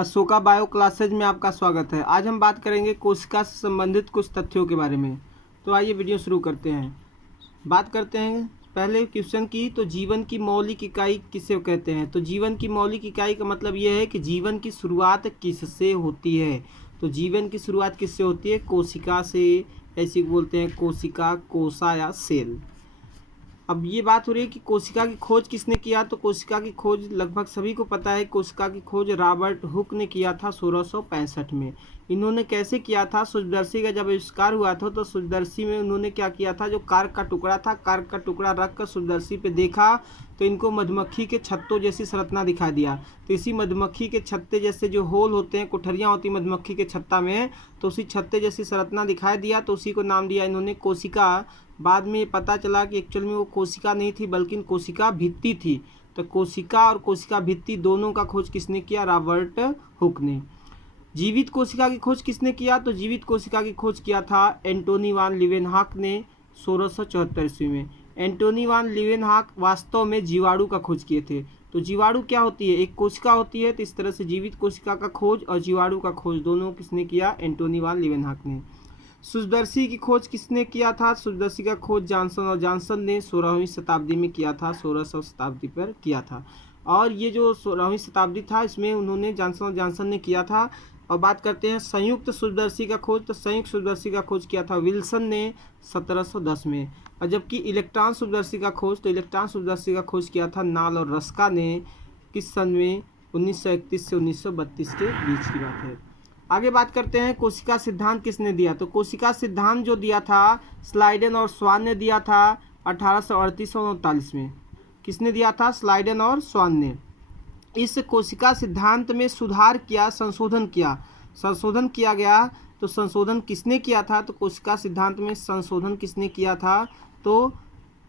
Ashoka bio classes में आपका स्वागत है। आज हम बात करेंगे कोशिका से संबंधित कुछ तथ्यों के बारे में। तो आइए वीडियो शुरू करते हैं। बात करते हैं पहले क्वेश्चन की। तो जीवन की मौलिक इकाई किसे कहते हैं? तो जीवन की मौलिक इकाई का मतलब यह है कि जीवन की शुरुआत किससे होती है। तो जीवन की शुरुआत किससे होती है? कोशिका से। ऐसी बोलते हैं कोशिका, कोशा या सेल। अब ये बात हो रही है कि कोशिका की खोज किसने किया। तो कोशिका की खोज लगभग सभी को पता है। कोशिका की खोज रॉबर्ट हुक ने किया था 1665 में। इन्होंने कैसे किया था? सूक्ष्मदर्शी का जब आविष्कार हुआ था तो सूक्ष्मदर्शी में उन्होंने क्या किया था, जो कार्क का टुकड़ा था, कार्क का टुकड़ा रख कर सूक्ष्मदर्शी पे देखा तो इनको मधुमक्खी के छत्तों जैसी संरचना दिखाई दिया। तो इसी मधुमक्खी के छत्ते जैसे जो होल होते हैं, कोठरियाँ होती मधुमक्खी के छत्ता में, तो उसी छत्ते जैसी संरचना दिखाई दिया तो उसी को नाम दिया इन्होंने कोशिका। बाद में पता चला कि एक्चुअल में वो कोशिका नहीं थी बल्कि कोशिका भित्ति थी। तो कोशिका और कोशिका भित्ति दोनों का खोज किसने किया? रॉबर्ट हुक ने। जीवित कोशिका की खोज किसने किया? तो जीवित कोशिका की खोज किया था एंटोनी वान लीवेनहॉक ने 1674 ईस्वी में। एंटोनी वान लीवेनहॉक वास्तव में जीवाणु का खोज किए थे। तो जीवाणु क्या होती है? एक कोशिका होती है। तो इस तरह से जीवित कोशिका का खोज और जीवाणु का खोज दोनों किसने किया? एंटोनी वान लीवेनहॉक ने। सूक्ष्मदर्शी की खोज किसने किया था? सूक्ष्मदर्शी का खोज जॉनसन और जॉनसन ने 16वीं शताब्दी में किया था, 1600 शताब्दी पर किया था। और ये जो 16वीं शताब्दी था इसमें उन्होंने जॉनसन और जॉनसन ने किया था। और बात करते हैं संयुक्त सूक्ष्मदर्शी का खोज। तो संयुक्त सूक्ष्मदर्शी का खोज किया था विल्सन ने 1710 में। और जबकि इलेक्ट्रॉन सूक्ष्मदर्शी का खोज, तो इलेक्ट्रॉन सूक्ष्मदर्शी का खोज किया था नाल और रस्का ने। किस सन में? 1931 से 1932 के बीच की बात है। आगे बात करते हैं कोशिका सिद्धांत किसने दिया। तो कोशिका सिद्धांत जो दिया था स्लाइडेन और स्वान ने दिया था 1838 और 39 में। किसने दिया था? स्लाइडेन और स्वान ने। इस कोशिका सिद्धांत में सुधार किया, संशोधन किया गया। तो संशोधन किसने किया था? तो कोशिका सिद्धांत में संशोधन किसने किया था? तो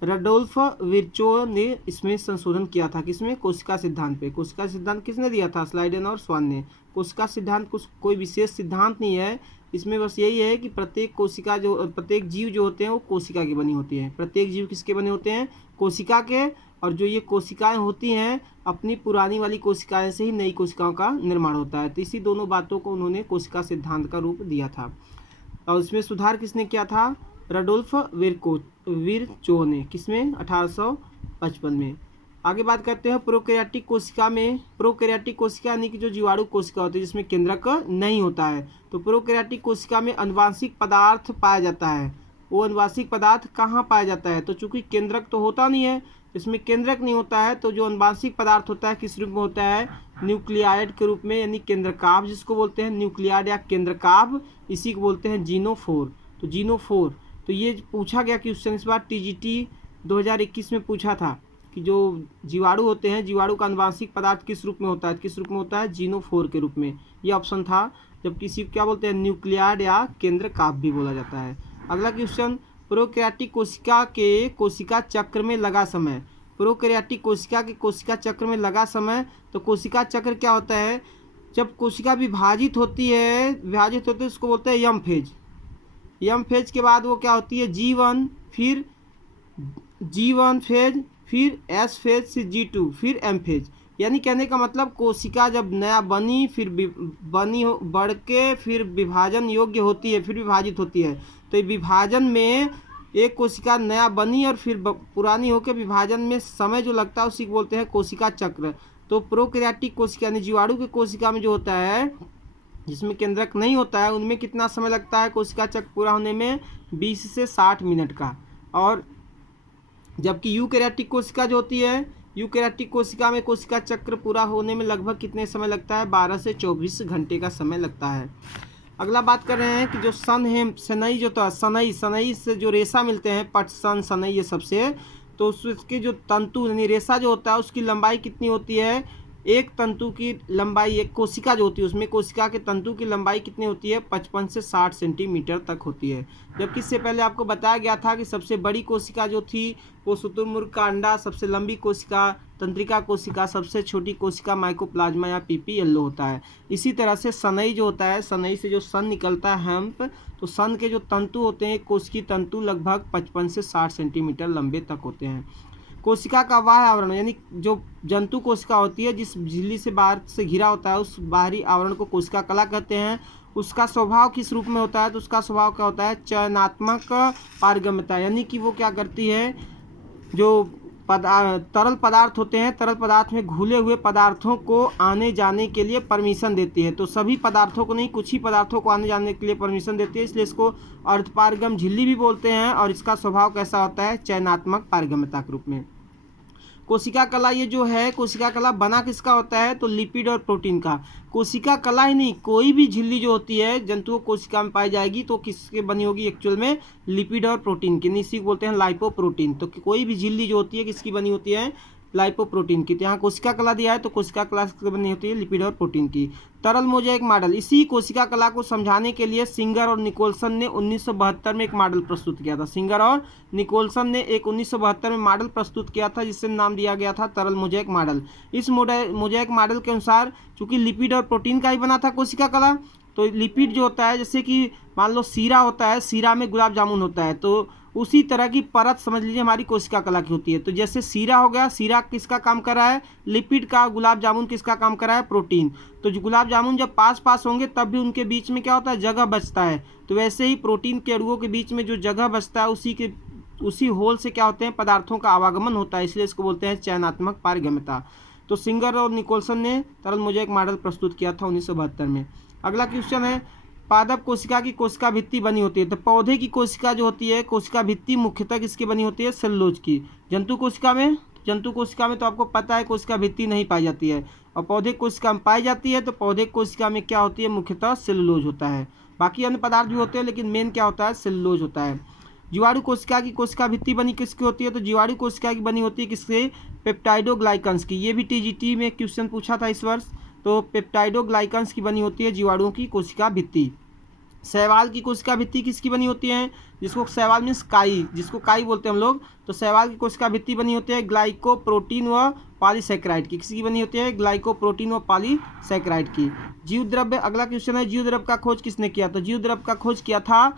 रडोल्फ विर्चो ने इसमें संशोधन किया था। किसमें? कोशिका सिद्धांत पे। कोशिका सिद्धांत किसने दिया था? स्लाइडेन और स्वान ने। कोशिका सिद्धांत कुछ कोई विशेष सिद्धांत नहीं है, इसमें बस यही है कि प्रत्येक कोशिका जो प्रत्येक जीव जो होते हैं वो कोशिका की बनी होती है। प्रत्येक जीव किसके बने होते हैं? कोशिका के। और जो ये कोशिकाएं होती हैं अपनी पुरानी वाली कोशिकाएं से ही नई कोशिकाओं का निर्माण होता है। तो इसी दोनों बातों को उन्होंने कोशिका सिद्धांत का रूप दिया था। और इसमें सुधार किसने किया था? रडोल्फ विर्चो ने। किसमें? 1855 में। आगे बात करते हैं प्रोकैरियोटिक कोशिका में। प्रोकैरियोटिक कोशिका यानी कि जो जीवाणु कोशिका होती है जिसमें केंद्रक नहीं होता है। तो प्रोकैरियोटिक कोशिका में अनुवांशिक पदार्थ पाया जाता है। वो अनुवांशिक पदार्थ कहाँ पाया जाता है? तो चूंकि केंद्रक तो होता नहीं है, इसमें केंद्रक नहीं होता है, तो जो अनुवांशिक पदार्थ होता है किस रूप में होता है? न्यूक्लियाइड के रूप में, यानी केंद्रकाभ जिसको बोलते हैं, न्यूक्लियाइड या केंद्रकाभ, इसी को बोलते हैं जीनोफोर। तो जीनोफोर। तो ये पूछा गया क्वेश्चन इस बार टीजीटी 2021 में पूछा था कि जो जीवाणु होते हैं, जीवाणु का अनुवांशिक पदार्थ किस रूप में होता है? किस रूप में होता है? जीनोफोर के रूप में। ये ऑप्शन था। जब किसी क्या बोलते हैं? न्यूक्लियाइड या केंद्रकाभ भी बोला जाता है। अगला क्वेश्चन प्रोकैरियोटिक कोशिका के कोशिका चक्र में लगा समय। प्रोकैरियोटिक कोशिका के कोशिका चक्र में लगा समय। तो कोशिका चक्र क्या होता है? जब कोशिका विभाजित होती है उसको बोलते हैं यम फेज। यम फेज के बाद वो क्या होती है? जी1, फिर जी1 फेज, फिर एस फेज, फिर जी2, फिर एम फेज। यानी कहने का मतलब कोशिका जब नया बनी, फिर बढ़ के फिर विभाजन योग्य होती है, फिर विभाजित होती है। तो विभाजन में एक कोशिका नया बनी और फिर पुरानी होकर विभाजन में समय जो लगता है उसी को बोलते हैं कोशिका चक्र। तो प्रोकैरियोटिक कोशिका यानी जीवाणु की कोशिका में जो होता है जिसमें केंद्रक नहीं होता है उनमें कितना समय लगता है कोशिका चक्र पूरा होने में? 20 से 60 मिनट का। और जबकि यूकैरियोटिक कोशिका जो होती है, यूकैरियोटिक कोशिका में कोशिका चक्र पूरा होने में लगभग कितने समय लगता है? 12 से 24 घंटे का समय लगता है। अगला बात कर रहे हैं कि जो सन है, सनई जो था, सनई से जो रेशा मिलते हैं, पटसन, सनई, ये सबसे, तो उसके जो तंतु यानी रेशा जो होता है उसकी लंबाई कितनी होती है? एक तंतु की लंबाई, एक कोशिका जो होती है उसमें कोशिका के तंतु की लंबाई कितनी होती है? 55 से 60 सेंटीमीटर तक होती है। जबकि इससे पहले आपको बताया गया था कि सबसे बड़ी कोशिका जो थी वो शुतुरमुर्ग का अंडा, सबसे लंबी कोशिका तंत्रिका कोशिका, सबसे छोटी कोशिका माइकोप्लाज्मा या पीपी येल्लो होता है। इसी तरह से सनई जो होता है, सनई से जो सन निकलता है हेम्प, तो सन के जो तंतु होते हैं कोशिकीय तंतु लगभग 55 से 60 सेंटीमीटर लंबे तक होते हैं। कोशिका का बाह्य आवरण यानी जो जंतु कोशिका होती है जिस झिल्ली से बाहर से घिरा होता है उस बाहरी आवरण को कोशिका कला कहते हैं। उसका स्वभाव किस रूप में होता है, तो उसका स्वभाव क्या होता है, चयनात्मक पारगम्यता, यानी कि वो क्या करती है, जो तरल पदार्थ होते हैं, तरल पदार्थ में घुले हुए पदार्थों को आने जाने के लिए परमिशन देती है। तो सभी पदार्थों को नहीं, कुछ ही पदार्थों को आने जाने के लिए परमिशन देती है, इसलिए इसको अर्धपारगम झिल्ली भी बोलते हैं। और इसका स्वभाव कैसा होता है, चयनात्मक पारगम्यता के रूप में। कोशिका कला ये जो है, कोशिका कला बना किसका होता है, तो लिपिड और प्रोटीन का। कोशिका कला ही नहीं, कोई भी झिल्ली जो होती है जंतुओं कोशिका में पाई जाएगी तो किसके बनी होगी, एक्चुअल में लिपिड और प्रोटीन की, इसी को बोलते हैं लाइपोप्रोटीन। तो कोई भी झिल्ली जो होती है किसकी बनी होती है, लाइपोप्रोटीन की। तो यहाँ कोशिका कला दिया है तो कोशिका कला से बनी होती है लिपिड और प्रोटीन की। तरल मोज़ेक मॉडल, इसी कोशिका कला को समझाने के लिए सिंगर और निकोलसन ने 1972 में एक मॉडल प्रस्तुत किया था। सिंगर और निकोलसन ने एक 1972 में मॉडल प्रस्तुत किया था जिससे नाम दिया गया था तरल मोज़ेक मॉडल। इस मोज़ेक मॉडल के अनुसार चूंकि लिपिड और प्रोटीन का ही बना था कोशिका कला, तो लिपिड जो होता है, जैसे कि मान लो सीरा होता है, सीरा में गुलाब जामुन होता है, तो उसी तरह की परत समझ लीजिए हमारी कोशिका कला की होती है। तो जैसे सीरा हो गया, सीरा किसका काम कर रहा है, लिपिड का। गुलाब जामुन किसका काम कर रहा है, प्रोटीन। तो जो गुलाब जामुन जब पास पास होंगे तब भी उनके बीच में क्या होता है, जगह बचता है। तो वैसे ही प्रोटीन के अणुओं के बीच में जो जगह बचता है उसी होल से क्या होते हैं, पदार्थों का आवागमन होता है, इसलिए इसको बोलते हैं चयनात्मक पारगम्यता। तो सिंगर और निकोलसन ने तरल मोज़ेक मॉडल प्रस्तुत किया था 1972 में। अगला क्वेश्चन है, पादप कोशिका की कोशिका भित्ति बनी होती है। तो पौधे की कोशिका जो होती है, कोशिका भित्ति मुख्यतः किसकी बनी होती है, सेलुलोज की। जंतु कोशिका में तो आपको पता है कोशिका भित्ति नहीं पाई जाती है, और पौधे कोशिका में पाई जाती है। तो पौधे कोशिका में क्या होती है, मुख्यतः सेलुलोज होता है। बाकी अन्य पदार्थ भी होते हैं लेकिन मेन क्या होता है, सेलुलोज होता है। जीवाणु कोशिका की कोशिका भित्ति बनी किसकी होती है, तो जीवाणु कोशिका की बनी होती है किससे, पेप्टाइडोग्लाइकन्स की। ये भी टीजीटी में क्वेश्चन पूछा था इस वर्ष। तो पेप्टाइडोग्लाइकन्स की बनी होती है जीवाणुओं की कोशिका भित्ति। शैवाल की कोशिका भित्ति किसकी बनी होती है, जिसको शैवाल मीन्स काई, जिसको काई बोलते हैं हम लोग। तो शैवाल की कोशिका भित्ति बनी होती है ग्लाइकोप्रोटीन व पॉलीसैकेराइड की। किसकी बनी होती है, ग्लाइकोप्रोटीन व पॉलीसैकेराइड की। जीव द्रव्य, अगला क्वेश्चन है, जीव द्रव्य का खोज किसने किया, तो जीव द्रव्य का खोज किया था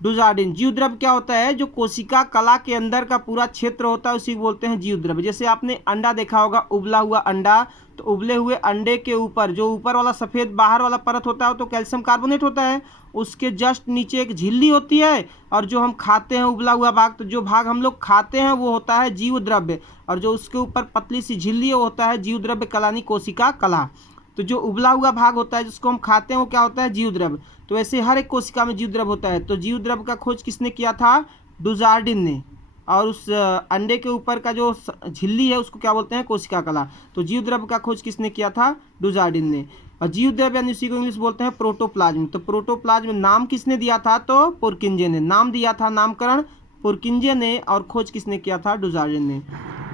डुजार्डिन। जीव द्रव्य क्या होता है, जो कोशिका कला के अंदर का पूरा क्षेत्र होता है उसी को बोलते हैं जीव द्रव्य। जैसे आपने अंडा देखा होगा, उबला हुआ अंडा, तो उबले हुए अंडे के ऊपर जो ऊपर वाला सफ़ेद बाहर वाला परत होता है तो कैल्शियम कार्बोनेट होता है। उसके जस्ट नीचे एक झिल्ली होती है, और जो हम खाते हैं उबला हुआ भाग, तो जो भाग हम लोग खाते हैं वो होता है जीव द्रव्य, और जो उसके ऊपर पतली सी झिल्ली है वो होता है जीव द्रव्य कलानी कोशिका कला। तो जो उबला हुआ भाग होता है जिसको हम खाते हैं वो क्या होता है, जीव द्रव्य। तो वैसे हर एक कोशिका में जीव द्रव्य होता है। तो जीव द्रव्य का खोज किसने किया था, डुजार्डिन ने। और उस अंडे के ऊपर का जो झिल्ली है उसको क्या बोलते हैं, कोशिका कला। तो जीव द्रव्य का खोज किसने किया था, डुजार्डिन ने। और जीव द्रव्य यानी उसी को इंग्लिश बोलते हैं प्रोटोप्लाज्म। तो प्रोटोप्लाज्म नाम किसने दिया था, तो पुरकिंजे ने नाम दिया था, नामकरण पुरकिंजे ने, और खोज किसने किया था, डुजार्डिन ने।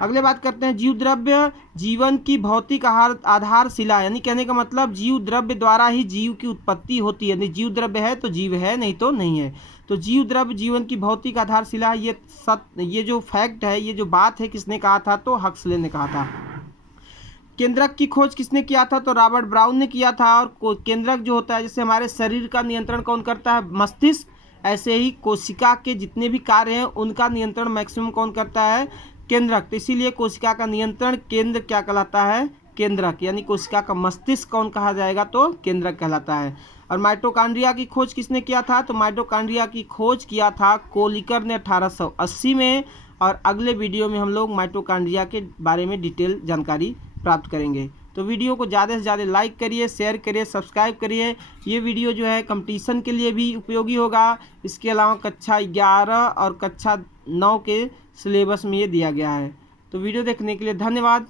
अगले बात करते हैं, जीव द्रव्य जीवन की भौतिक आधारशिला, यानी कहने का मतलब जीव द्रव्य द्वारा ही जीव की उत्पत्ति होती है। जीव द्रव्य है तो जीव है, नहीं तो नहीं है। तो जीव द्रव्य जीवन की भौतिक आधारशिला, ये जो फैक्ट है, ये जो बात है, किसने कहा था, तो हक्सले ने कहा था। केंद्रक की खोज किसने किया था, तो रॉबर्ट ब्राउन ने किया था। और केंद्रक जो होता है, जैसे हमारे शरीर का नियंत्रण कौन करता है, मस्तिष्क, ऐसे ही कोशिका के जितने भी कार्य हैं उनका नियंत्रण मैक्सिमम कौन करता है, केंद्रक। तो इसीलिए कोशिका का नियंत्रण केंद्र क्या कहलाता है, केंद्रक। यानी कोशिका का मस्तिष्क कौन कहा जाएगा, तो केंद्रक कहलाता है। और माइटोकॉन्ड्रिया की खोज किसने किया था, तो माइटोकॉन्ड्रिया की खोज किया था कोलिकर ने 1880 में। और अगले वीडियो में हम लोग माइटोकॉन्ड्रिया के बारे में डिटेल जानकारी प्राप्त करेंगे। तो वीडियो को ज़्यादा से ज़्यादा लाइक करिए, शेयर करिए, सब्सक्राइब करिए। ये वीडियो जो है कंपटीशन के लिए भी उपयोगी होगा। इसके अलावा कक्षा 11 और कक्षा 9 के सिलेबस में ये दिया गया है। तो वीडियो देखने के लिए धन्यवाद।